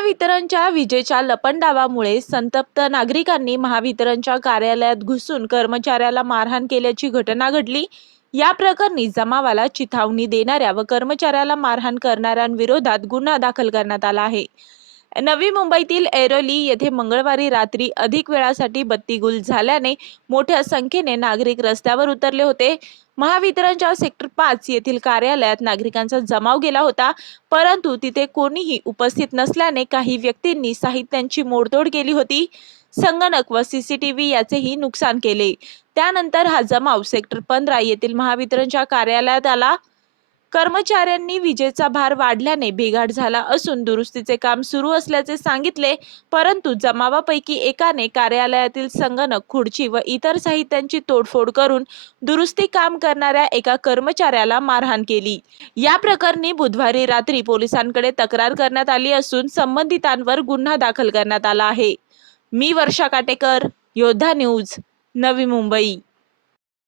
महावितरणच्या विजेच्या लपंडावामुळे संतप्त नागरिकांनी महावितरणच्या कार्यालयात घुसून कर्मचाऱ्याला मारहाण केल्याची घटना घडली. या प्रकरणी जमावाला चिथावणी देणाऱ्या व कर्मचाऱ्याला मारहाण करणाऱ्यांविरोधात गुन्हा दाखल करण्यात आला आहे. नवी मुंबईतील ऐरोली येथे मंगळवारी रात्री अधिक वेळासाठी बत्ती गुल झाल्याने मोठ्या संख्येने नागरिक रस्त्यावर उतरले होते. महावितरणच्या सेक्टर पाच येथील कार्यालयात नागरिकांचा जमाव गेला होता परंतु तिथे कोणीही उपस्थित नसल्याने काही व्यक्तींनी साहित्यांची मोडतोड केली होती. संगणक व सीसीटीव्ही याचेही नुकसान केले. त्यानंतर हा जमाव सेक्टर पंधरा येथील महावितरणच्या कार्यालयात आला. कर्मचाऱ्यांनी विजेचा भार वाढल्याने बिघाड झाला असून दुरुस्तीचे काम सुरू असल्याचे सांगितले परंतु जमावापैकी एकाने कार्यालयातील संगणक खुर्ची व इतर साहित्यांची तोडफोड करून दुरुस्ती काम करणाऱ्या एका कर्मचाऱ्याला मारहाण केली. या प्रकरणी बुधवारी रात्री पोलिसांकडे तक्रार करण्यात आली असून संबंधितांवर गुन्हा दाखल करण्यात आला आहे. मी वर्षा काटेकर योद्धा न्यूज नवी मुंबई.